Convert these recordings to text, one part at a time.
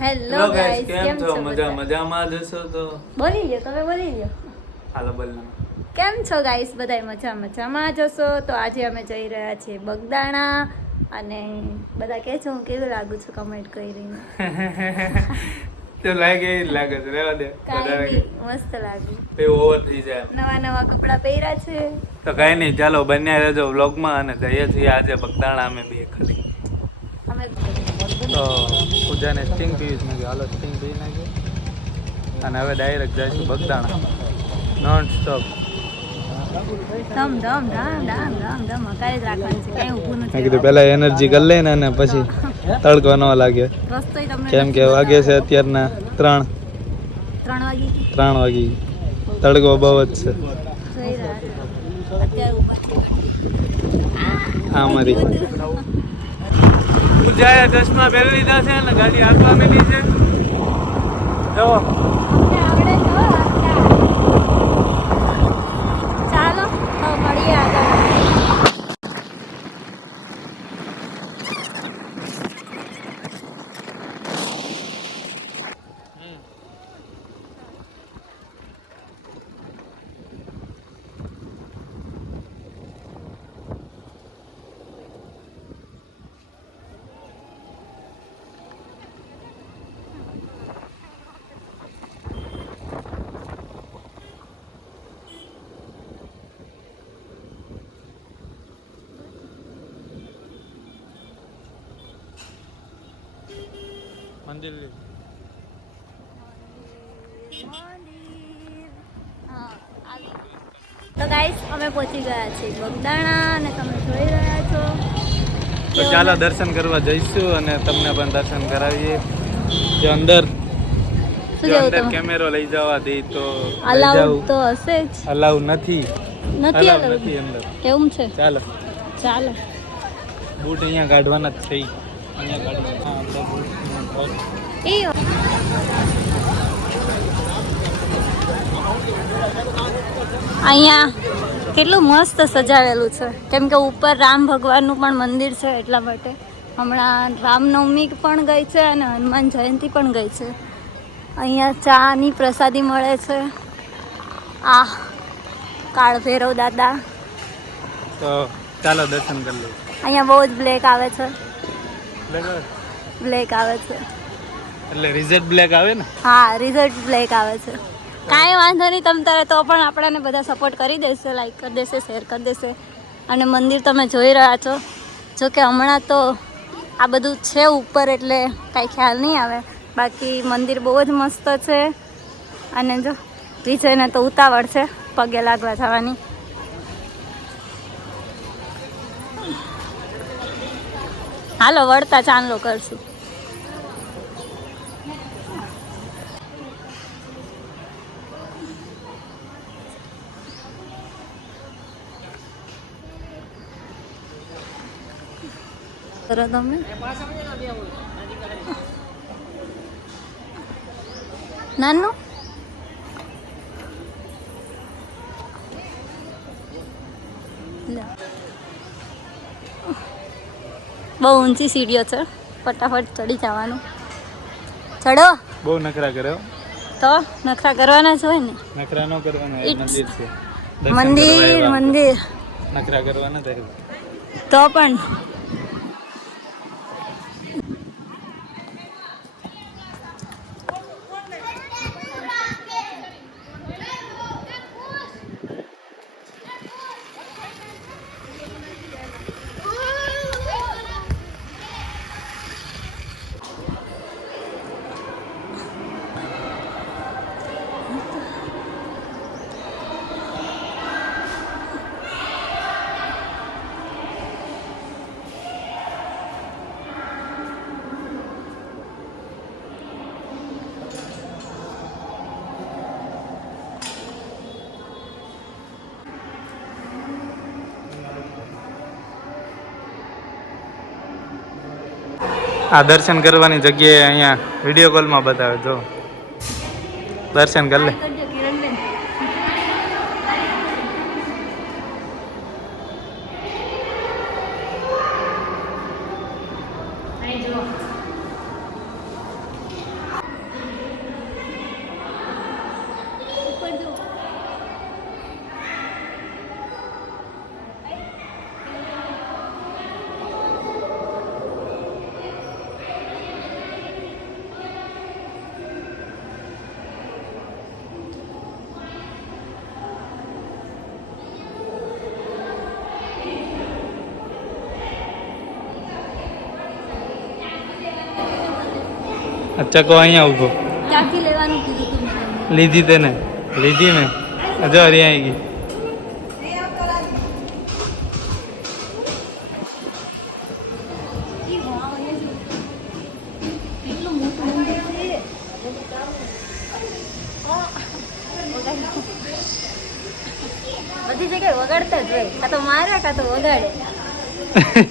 Hello guys કેમ છો? મજા મજામાં મજામાં જશો તો? બોલી લ્યો તમે બોલી લ્યો. હાલો બોલ. કેમ છો ગાઈસ બધાય મજા મજામાં જશો તો આજે અમે જઈ રહ્યા છીએ બગદાણા અને બધા કહે છે હું કેવું લાગુ છું કમેન્ટ કરી કરીને? તો લાગે એ જ લાગે છે રેવા દે મસ્ત લાગે. તે ઓવર થઈ જાય. નવા નવા કપડાં પહેર્યા છે. તો કઈ નહીં ચાલો બન્યા રહેજો વ્લોગમાં અને જઈએ છીએ આજે બગદાણા અમે બે ખાલી. અમે તો પૂજાને સ્ટિંગ પીવી જ નાખી હાલો સ્ટિંગ પી નાખી અને હવે ડાયરેક્ટ જઈશું બગદાણા. નોન સ્ટોપ પહેલા એનર્જી કરી લઈને અને પછી તડકો ન લાગે કેમ કે વાગે છે અત્યારના ત્રણ. ત્રણ વાગી? તડકો બહુ જ છે. આ મારી. પૂજાએ દસમા પહેરી લીધા છે અને ગાડી હાંકવા મેલી છે. જો મંદિર. તો ગાઈસ અમે પહોંચી ગયા છીએ બગદાણા અને તમે જોઈ રહ્યા છો. તો ચાલો દર્શન કરવા જઈશું અને તમને પણ દર્શન કરાવીએ. જો અંદર જો અંદર કેમેરો લઈ જવા દે તો અલાઉ તો હશે જ. અલાઉ નથી. નથી અલાઉ નથી અંદર. કેવું છે? ચાલો. ચાલો. બૂટ અહીંયા કાઢવાના જ થઈ અહીંયા કાઢવાના. અંદર બૂટ અહીંયા કેટલું મસ્ત સજાવેલું છે. કેમ કે ઉપર રામ ભગવાનનું પણ મંદિર છે એટલા માટે. હમણાં રામનવમી પણ ગઈ છે અને હનુમાન જયંતિ પણ ગઈ છે. અહીંયા ચાની પ્રસાદી મળે છે. આ કાળ ભૈરવ દાદા. તો ચાલો દર્શન કરી લઈએ. અહીંયા બહુ જ બ્લેક આવે છે. બ્લેક આવે છે. એટલે રિઝલ્ટ બ્લેક આવે ને? હા રિઝલ્ટ બ્લેક આવે છે. કાંઈ વાંધો નહીં તમ તારે તો પણ આપણાને બધા સપોર્ટ કરી દેશે લાઈક કરી દેશે શેર કરી દેશે. અને મંદિર તમે જોઈ રહ્યા છો. જો કે હમણાં તો આ બધું છે ઉપર એટલે કાંઈ ખ્યાલ નહીં આવે. બાકી મંદિર બહુ જ મસ્ત છે. અને જો વિજયને તો ઉતાવળ છે પગે લાગવા જવાની. હાલો વળતા ચાંદલો કરશું. કરો તમે? નાનું? બહુ ઊંચી સીડીઓ છે. ફટાફટ ચડી જવાનું. ચડો. બહુ નખરા કર્યો. તો નખરા કરવાના જ હોય ને? નખરા ન કરવાના મંદિર છે. મંદિર મંદિર. નખરા કરવાના તો પણ આ દર્શન કરવાની જગ્યાએ અહીંયા વીડિયો કોલમાં બતાવે જો. દર્શન કરી લે. ચકો અહીંયા ઊભો ક્યાંથી લેવાનું કીધું તું લીધી તેને. લીધી મેં. જો હરી આવી ગઈ. બધી જગ્યાએ વગાડતા જ હોય. કાં તો મારે કાં તો વગાડે.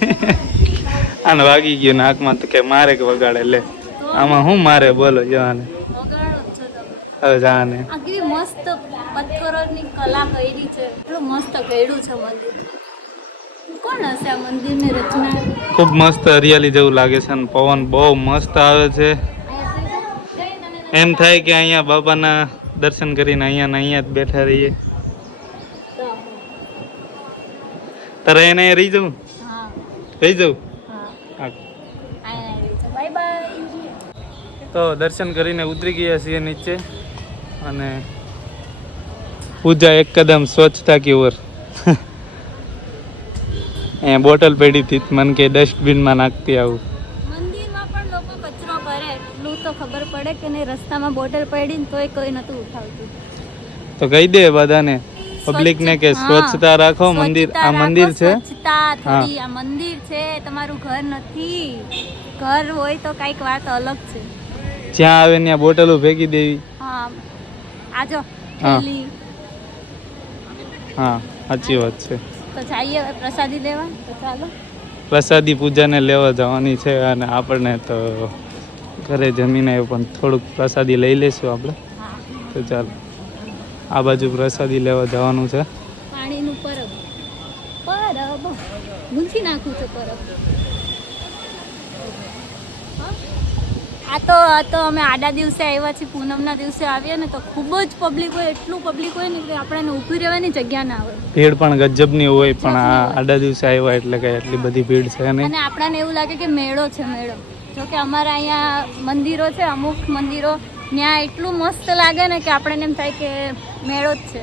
આને વાગી ગયું નાકમાં તો કે મારે કે વગાડે લે. આમાં હું મારે? બોલો જો આને વગાડો જ છો તમે હવે કેવી મસ્ત પથ્થરોની કલા કરી છે. એટલું મસ્ત કર્યું છે મંદિર. કોણ હશે આ મંદિરની રચના? ખૂબ મસ્ત હરિયાળી જેવું લાગે છે અને પવન બહુ મસ્ત આવે છે. એમ થાય કે અહીંયા બાપાના દર્શન કરીને અહીંયા ને અહીંયા જ બેઠા રહીએ. તારે એને રહી જવું? રહી જવું હા હા. બાય બાય તો દર્શન કરીને ઉતરી ગયા છીએ નીચે અને પૂજા એકદમ સ્વચ્છતા કી ઓર. એ બોટલ પેડી હતી મને કે ડસ્ટબિનમાં નાખતી આવું. ખબર પડે કે નહીં રસ્તામાં બોટલ પડી તોય કોઈ નતું ઉઠાવતું. તો કહી દે બધાને પબ્લિક ને કે સ્વચ્છતા રાખો મંદિર આ મંદિર છે. આ મંદિર છે તમારું ઘર નથી. ઘર હોય તો કંઈક વાત અલગ છે. જ્યાં આવે ત્યાં બોટલો ભેગી દેવી. હા. હા. થેલી. હા સાચી વાત છે. તો જઈએ પ્રસાદી લેવા? તો ચાલો. પ્રસાદી પૂજાને લેવા જવાની છે અને આપણને તો ઘરે જમીને પણ થોડુંક પ્રસાદી લઈ લેશું આપણે. તો ચાલો. આ બાજુ પ્રસાદી લેવા જવાનું છે. પાણીનું પરબ. પરબ. મૂંથી નાખું છું પરબ હા? આ તો આ તો અમે આડા દિવસે આવ્યા છીએ પૂનમના દિવસે આવીએ ને તો ખૂબ જ પબ્લિક હોય એટલું પબ્લિક હોય ને કે આપણને ઊભી રહેવાની જગ્યા ના હોય. ભીડ પણ ગજબની હોય પણ આ આડા દિવસે આવ્યા એટલે કે એટલી બધી ભીડ છે નહીં. અને આપણાને એવું લાગે કે મેળો છે મેળો. જો કે અમારા અહીંયા મંદિરો છે અમુક મંદિરો ત્યાં એટલું મસ્ત લાગે ને કે આપણને એમ થાય કે મેળો જ છે.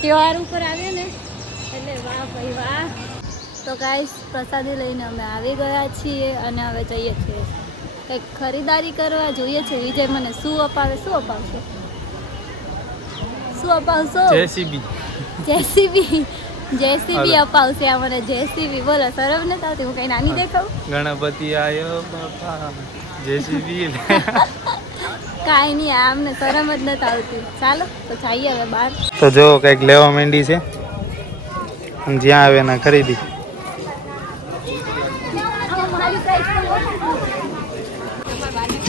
તહેવાર ઉપર આવીએ ને એટલે વાહ ભાઈ વાહ. તો ગાઈસ પ્રસાદી લઈને અમે આવી ગયા છીએ અને હવે જઈએ છીએ. કંઈક ખરીદારી કરવા જોઈએ છે. વિજય મને શું અપાવે શું અપાવશો? શું અપાવશો? જેસીબી. જેસીબી. જેસીબી અપાવશે આ મને જેસીબી. બોલો સરવ ને થતી હું કઈ નાની દેખાવ ગણપતિ આયો બાપા. જેસીબી કાંઈ નહીં અમને શરમ જ નથી આવતી. ચાલો તો જઈએ હવે બહાર. તો જો કંઈક લેવા માંડી છે. જ્યાં આવે ને ખરીદી.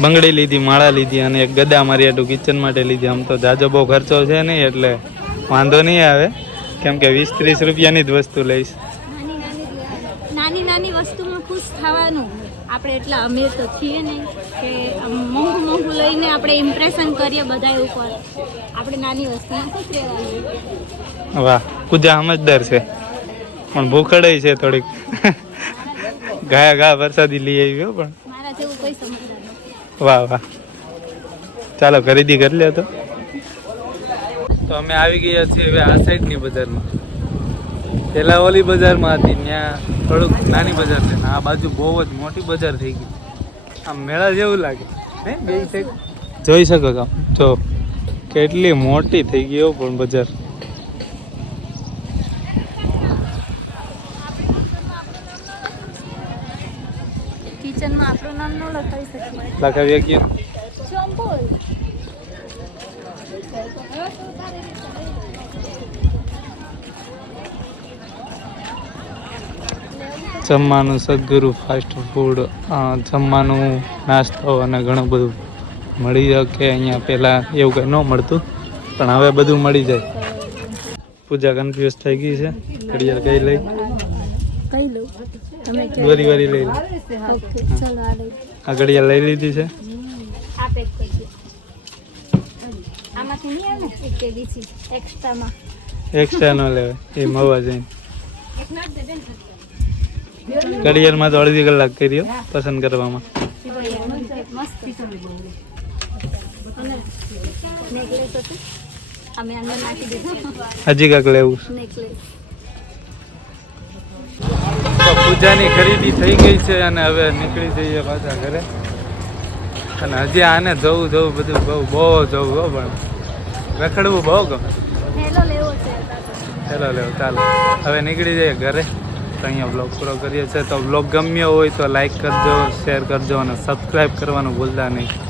બંગડી લીધી માળા લીધી અને એક ગદા મારી આટું કિચન માટે લીધી. આમ તો જાજો બહુ ખર્ચો છે નહીં એટલે વાંધો નહીં આવે. કેમ કે વીસ ત્રીસ રૂપિયાની જ વસ્તુ લઈશ. નાની નાની નાની નાની વસ્તુમાં ખુશ થવાનું. આપણે એટલા અમીર તો છીએ ને કે મોંઘું મોંઘું લઈને આપણે ઇમ્પ્રેશન કરીએ બધા ઉપર. આપણે નાની વસ્તુમાં ખુશ રહેવાનું. વાહ પૂજા સમજદાર છે. પણ ભૂખડાઈ છે થોડીક. ગાયા ગા વરસાદી લઈ આવી પણ. મારા જેવું કોઈ વાહ વાહ. ચાલો ખરીદી કરી લે તો. તો અમે આવી ગયા છીએ હવે આ સાઈડની બજારમાં. પેલા ઓલી બજારમાં હતી ત્યાં થોડુંક નાની બજાર છે આ બાજુ બહુ જ મોટી બજાર થઈ ગઈ. આમ મેળા જેવું લાગે. હે બે સાઈડ જોઈ શકો છો. જો કેટલી મોટી થઈ ગઈ પણ બજાર. કિચનમાં આપણું નામ ન લખાવી શકીએ લખાવી શકીએ ચંપોલ જમવાનું સદગુરુ ફાસ્ટ ફૂડ જમવાનું નાસ્તો અને ઘણું બધું મળી શકે અહીંયા. પહેલાં એવું કંઈ ન મળતું, પણ હવે બધું મળી જાય. પૂજા કન્ફ્યુઝ થઈ ગઈ છે, ઘડિયાળ કઈ લઈ? દોરી વારી લઈ આ લઈ આ ઘડિયાળ લઈ લીધી છે. એક્સ્ટ્રા ન લેવાય એ મવા જઈને. ઘડિયાળમાં તો અડધી કલાક કર્યો પસંદ કરવામાં. મસ્ત નેકલેસ હતું. અમે અંદર નાખી દીધું. હજી કાંક લેવું નેકલેસ પૂજાની ખરીદી થઈ ગઈ છે અને હવે નીકળી જઈએ પાછા ઘરે. અને હજી આને જવું જવું બધું બહુ બહુ જવું હો પણ રખડવું બહુ ગમે. હેલો લેવો ચાલો લેવો ચાલો. હવે નીકળી જઈએ ઘરે. તો અહીંયા બ્લોગ પૂરો કરીએ છીએ. તો બ્લોગ ગમ્યો હોય તો લાઈક કરજો શેર કરજો અને સબસ્ક્રાઈબ કરવાનું ભૂલતા નહીં.